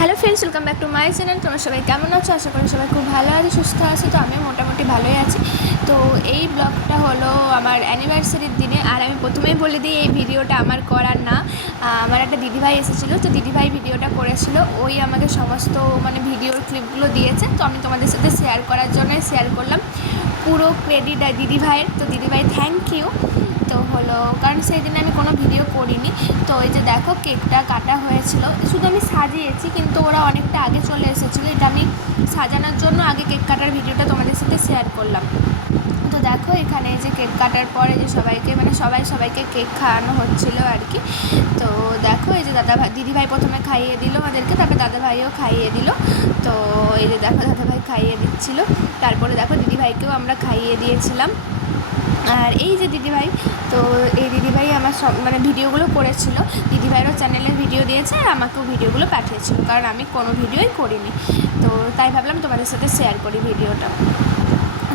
Hello friends welcome back to my channel তোমরা সবাই কেমন আছো? আশা করি সবাই খুব ভালো আছে সুস্থ আছে। তো আমি মোটামুটি ভালোই আছি। তো এই ব্লগটা হলো আমার অ্যানিভার্সারির দিনে। আর আমি প্রথমেই বলে দিই, এই ভিডিওটা আমার করার না। আমার একটা দিদিভাই এসেছিল। তো দিদিভাই ভিডিওটা করেছিল। ওই আমাকে সমস্ত মানে ভিডিওর ক্লিপগুলো দিয়েছে। তো আমি তোমাদের সাথে শেয়ার করার জন্যই শেয়ার করলাম। পুরো ক্রেডিট দিদিভাইয়ের। তো দিদিভাই থ্যাংক ইউ তো হলো, কারণ সেই দিনে আমি কোনো ভিডিও করিনি। তো ওই যে দেখো কেকটা কাটা হয়েছিল। শুধু আমি সাজিয়েছি, কিন্তু ওরা অনেকটা আগে চলে এসেছিল। এটা আমি সাজানোর জন্য আগে কেক কাটার ভিডিওটা তোমাদের সাথে শেয়ার করলাম। তো দেখো এখানে যে কেক কাটার পরে যে সবাইকে মানে সবাই সবাইকে কেক খাওয়ানো হচ্ছিল আর কি। তো দেখো এই যে দাদা ভাই, দিদিভাই প্রথমে খাইয়ে দিল আমাদেরকে তারপরে দাদা ভাইও খাইয়ে দিল। তো এই যে দেখো দাদা ভাই খাইয়ে দিচ্ছিল। তারপরে দেখো দিদিভাইকেও আমরা খাইয়ে দিয়েছিলাম। আর এই যে দিদিভাই, তো এই দিদিভাই আমার সব মানে ভিডিওগুলো করেছিল। দিদিভাইয়েরও চ্যানেলে ভিডিও দিয়েছে আর আমাকেও ভিডিওগুলো পাঠিয়েছিল, কারণ আমি কোনো ভিডিওই করিনি। তো তাই ভাবলাম তোমাদের সাথে শেয়ার করি ভিডিওটা।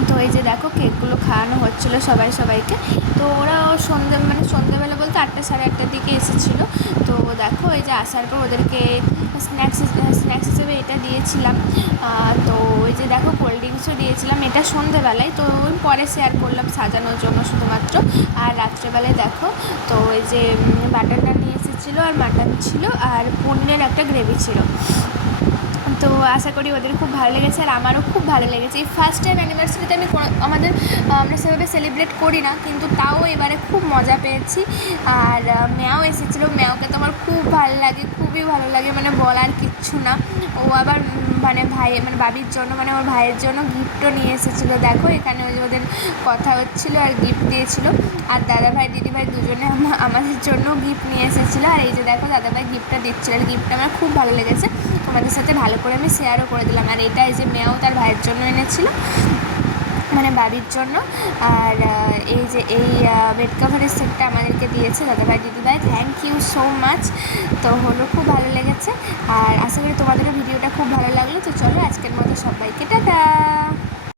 তো এই যে দেখো কেকগুলো খাওয়ানো হচ্ছিল সবাই সবাইকে। তো ওরা সন্ধে মানে সন্ধেবেলা বলতে আটটা সাড়ে আটটার দিকে এসেছিল। তো দেখো, এই যে আসার পর ওদেরকে স্ন্যাক্স স্ন্যাক্স হিসেবে এটা দিয়েছিলাম। তো ওই যে দেখো কোল্ড ড্রিঙ্কসও দিয়েছিলাম। এটা সন্ধেবেলায়, তো পরে শেয়ার করলাম সাজানোর জন্য শুধুমাত্র। আর রাত্রেবেলায় দেখো, তো ওই যে বাটার নান নিয়ে এসেছিল আর মাটন ছিল আর পনিরের একটা গ্রেভি ছিল। তো আশা করি ওদের খুব ভালো লেগেছে আর আমারও খুব ভালো লেগেছে। এই ফার্স্ট টাইম অ্যানিভার্সারিতে আমি আমাদের আমরা সেভাবে সেলিব্রেট করি না, কিন্তু তাও এবারে খুব মজা পেয়েছি। আর ম্যাও এসেছিল তো আমার খুব ভালো লাগে, খুবই ভালো লাগে মানে বলার কিচ্ছু না। ও আবার মানে ভাই মানে বাবির জন্য মানে ওর ভাইয়ের জন্য গিফটও নিয়ে এসেছিল। দেখো, এখানে ওই ওদের কথা হচ্ছিল আর গিফট দিয়েছিল। আর দাদা ভাই দিদি ভাই দুজনে আমাদের জন্য গিফট নিয়ে এসেছিল। আর এই যে দেখো দাদা ভাই গিফটটা দিচ্ছিল। আর গিফটটা আমার খুব ভালো লেগেছে। তোমাদের সাথে ভালো করে আমি শেয়ারও করে দিলাম। আর এটা এই যে মেয়েও তার ভাইয়ের জন্য এনেছিল মানে বাবির জন্য। আর এই যে, এই বেড কভারের সেটটা আমাদেরকে দিয়েছে দাদাভাই দিদিভাই। থ্যাংক ইউ সো মাচ তো হলো, খুব ভালো লেগেছে। আর আশা করি তোমাদেরও ভিডিওটা খুব ভালো লাগল। তো চলো, আজকের মতো সবাইকে টাটা।